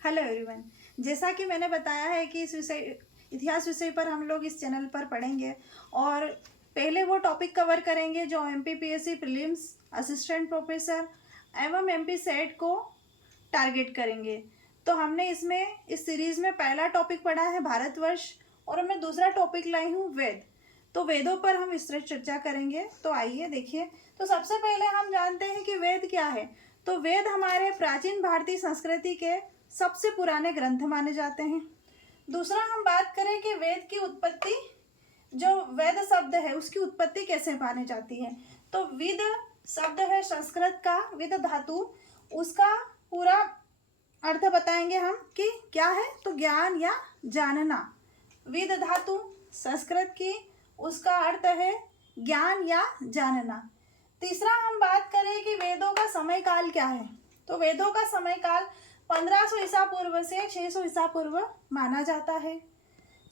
Hello everyone. जैसा कि मैंने बताया है कि इस विषय इतिहास विषय पर हम लोग इस चैनल पर पढ़ेंगे और पहले वो टॉपिक कवर करेंगे जो एमपीपीएससी प्रीलिम्स असिस्टेंट प्रोफेसर एवं एमपी सेट को टारगेट करेंगे। तो हमने इस सीरीज़ में पहला टॉपिक पढ़ा है भारतवर्ष और मैं दूसरा टॉपिक लाई हूँ वेद। तो वेदों पर हम विस्तृत चर्चा करेंगे। तो आइए देखिए। तो सबसे पहले हम जानते हैं कि वेद क्या है। तो वेद हमारे प्राचीन भारतीय संस्कृति के सबसे पुराने ग्रंथ माने जाते हैं। दूसरा हम बात करें कि वेद की उत्पत्ति, जो वेद शब्द है उसकी उत्पत्ति कैसे मानी जाती है। तो विद शब्द है संस्कृत का, विद धातु, उसका पूरा अर्थ बताएंगे हम कि क्या है। तो ज्ञान या जानना। विद धातु संस्कृत की, उसका अर्थ है ज्ञान या जानना। तीसरा हम बात करें कि वेदों का समय काल क्या है। तो वेदों का समय काल 1500 ईसा पूर्व से 600 ईसा पूर्व माना जाता है।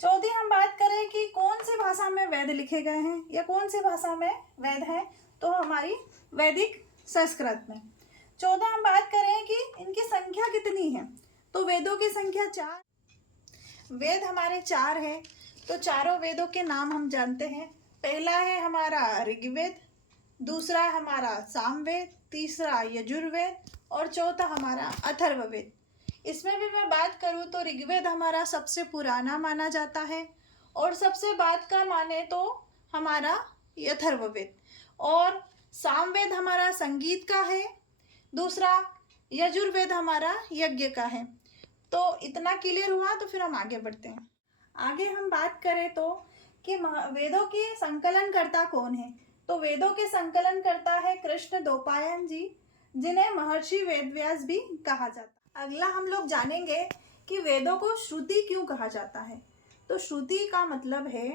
चौथी हम बात करें कि कौन सी भाषा में वेद लिखे गए हैं या कौन सी भाषा में वेद हैं। तो हमारी वैदिक संस्कृत में। चौथा हम बात करें कि इनकी संख्या कितनी है। तो वेदों की संख्या 4। वेद हमारे 4 है। तो चारों वेदों के नाम हम जानते हैं। पहला है हमारा ऋग्वेद, दूसरा हमारा सामवेद, तीसरा यजुर्वेद और चौथा हमारा अथर्ववेद। इसमें भी मैं बात करूँ तो ऋग्वेद हमारा सबसे पुराना माना जाता है और सबसे बाद का माने तो हमारा अथर्ववेद, और सामवेद हमारा संगीत का है, दूसरा यजुर्वेद हमारा यज्ञ का है। तो इतना क्लियर हुआ। तो फिर हम आगे बढ़ते हैं। आगे हम बात करें तो कि वेदों की संकलनकर्ता कौन है। तो वेदों के संकलन करता है कृष्ण द्वैपायन जी, जिन्हें महर्षि वेदव्यास भी कहा जाता है। अगला हम लोग जानेंगे कि वेदों को श्रुति क्यों कहा जाता है। तो श्रुति का मतलब है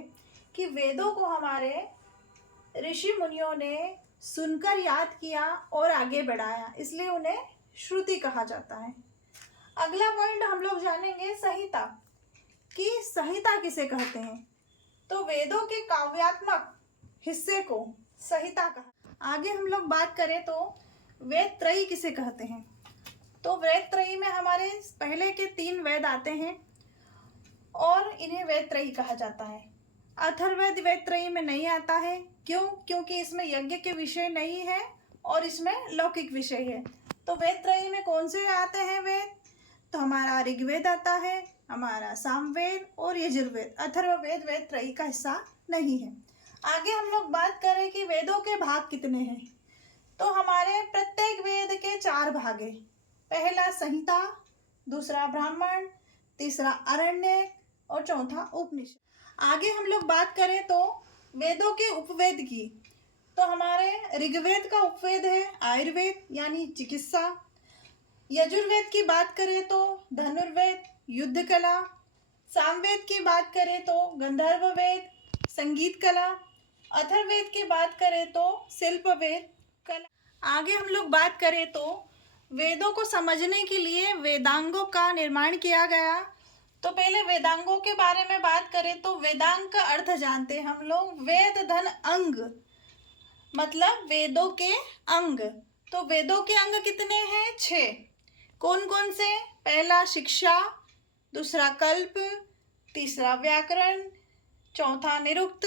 कि वेदों को हमारे ऋषि मुनियों ने सुनकर याद किया और आगे बढ़ाया, इसलिए उन्हें श्रुति कहा जाता है। अगला पॉइंट हम लोग जानेंगे संहिता, कि संहिता किसे कहते हैं। तो वेदों के काव्यात्मक हिस्से को संहिता कहा। आगे हम लोग बात करें तो वेद त्रयी किसे कहते हैं। तो वेद त्रयी में हमारे पहले के 3 वेद आते हैं और इन्हें वेद त्रयी कहा जाता है। अथर्ववेद वेद त्रयी में नहीं आता है। क्यों? क्योंकि इसमें यज्ञ के विषय नहीं है और इसमें लौकिक विषय है। तो वेद त्रयी में कौन से आते हैं वेद। तो हमारा ऋग्वेद आता है, हमारा सामवेद और यजुर्वेद। अथर्ववेद वेद त्रयी का हिस्सा नहीं है। आगे हम लोग बात करें कि वेदों के भाग कितने हैं। तो हमारे प्रत्येक वेद के 4 भाग हैं। पहला संहिता, दूसरा ब्राह्मण, तीसरा अरण्यक और चौथा उपनिषद। आगे हम लोग बात करें तो वेदों के उपवेद की। तो हमारे ऋग्वेद का उपवेद है आयुर्वेद यानी चिकित्सा। यजुर्वेद की बात करें तो धनुर्वेद युद्ध कला। सामवेद की बात करें तो गंधर्व वेद संगीत कला। अथर्ववेद की बात करें तो शिल्प वेद कला। आगे हम लोग बात करें तो वेदों को समझने के लिए वेदांगों का निर्माण किया गया। तो पहले वेदांगों के बारे में बात करें तो वेदांग का अर्थ जानते हैं हम लोग। वेद धन अंग, मतलब वेदों के अंग। तो वेदों के अंग कितने हैं? 6। कौन कौन से? पहला शिक्षा, दूसरा कल्प, तीसरा व्याकरण, चौथा निरुक्त,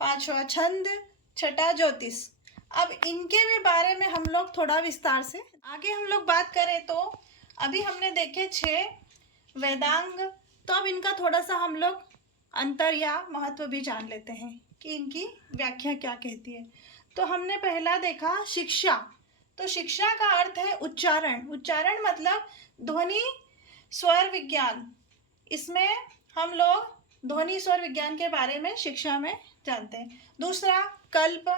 पांचवा छंद, छठा ज्योतिष। अब इनके भी बारे में हम लोग थोड़ा विस्तार से आगे हम लोग बात करें तो अभी हमने देखे 6 वेदांग। तो अब इनका थोड़ा सा हम लोग अंतर या महत्व भी जान लेते हैं कि इनकी व्याख्या क्या कहती है। तो हमने पहला देखा शिक्षा। तो शिक्षा का अर्थ है उच्चारण। उच्चारण मतलब ध्वनि स्वर विज्ञान। इसमें हम लोग ध्वनि स्वर विज्ञान के बारे में शिक्षा में जानते हैं। दूसरा कल्प।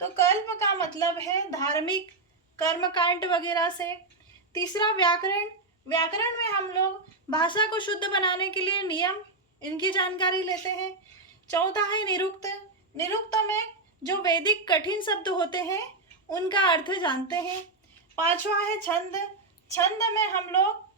तो कल्प का मतलब है धार्मिक कर्मकांड वगैरह से। तीसरा व्याकरण। व्याकरण में हम लोग भाषा को शुद्ध बनाने के लिए नियम, इनकी जानकारी लेते हैं। चौथा है निरुक्त। निरुक्त में जो वैदिक कठिन शब्द होते हैं उनका अर्थ जानते हैं। पांचवा है छंद। छंद में हम लोग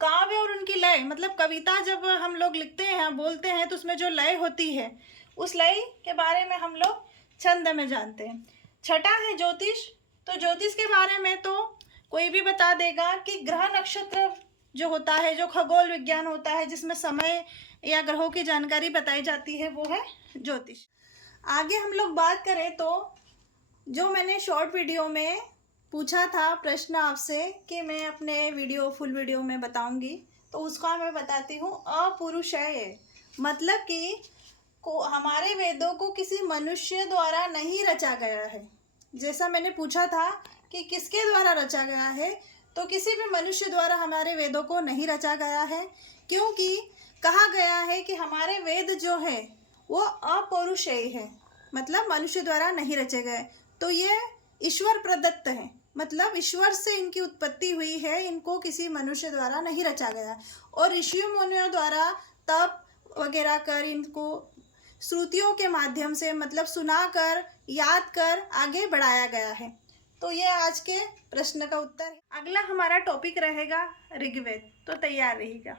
काव्य और उनकी लय, मतलब कविता जब हम लोग लिखते हैं बोलते हैं तो उसमें जो लय होती है उस लय के बारे में हम लोग छंद में जानते हैं। छठा है ज्योतिष। तो ज्योतिष के बारे में तो कोई भी बता देगा कि ग्रह नक्षत्र जो होता है, जो खगोल विज्ञान होता है, जिसमें समय या ग्रहों की जानकारी बताई जाती है, वो है ज्योतिष। आगे हम लोग बात करें तो जो मैंने शॉर्ट वीडियो में पूछा था प्रश्न आपसे कि मैं अपने फुल वीडियो में बताऊंगी, तो उसका मैं बताती हूँ। अपौरुषेय मतलब कि हमारे वेदों को किसी मनुष्य द्वारा नहीं रचा गया है। जैसा मैंने पूछा था कि किसके द्वारा रचा गया है, तो किसी भी मनुष्य द्वारा हमारे वेदों को नहीं रचा गया है, क्योंकि कहा गया है कि हमारे वेद जो है वो अपौरुषेय है, मतलब मनुष्य द्वारा नहीं रचे गए। तो ये ईश्वर प्रदत्त है, मतलब ईश्वर से इनकी उत्पत्ति हुई है, इनको किसी मनुष्य द्वारा नहीं रचा गया। और ऋषियों मुनियों द्वारा तप वगैरह कर इनको श्रुतियों के माध्यम से, मतलब सुनाकर, याद कर आगे बढ़ाया गया है। तो ये आज के प्रश्न का उत्तर है। अगला हमारा टॉपिक रहेगा ऋग्वेद, तो तैयार रहिएगा।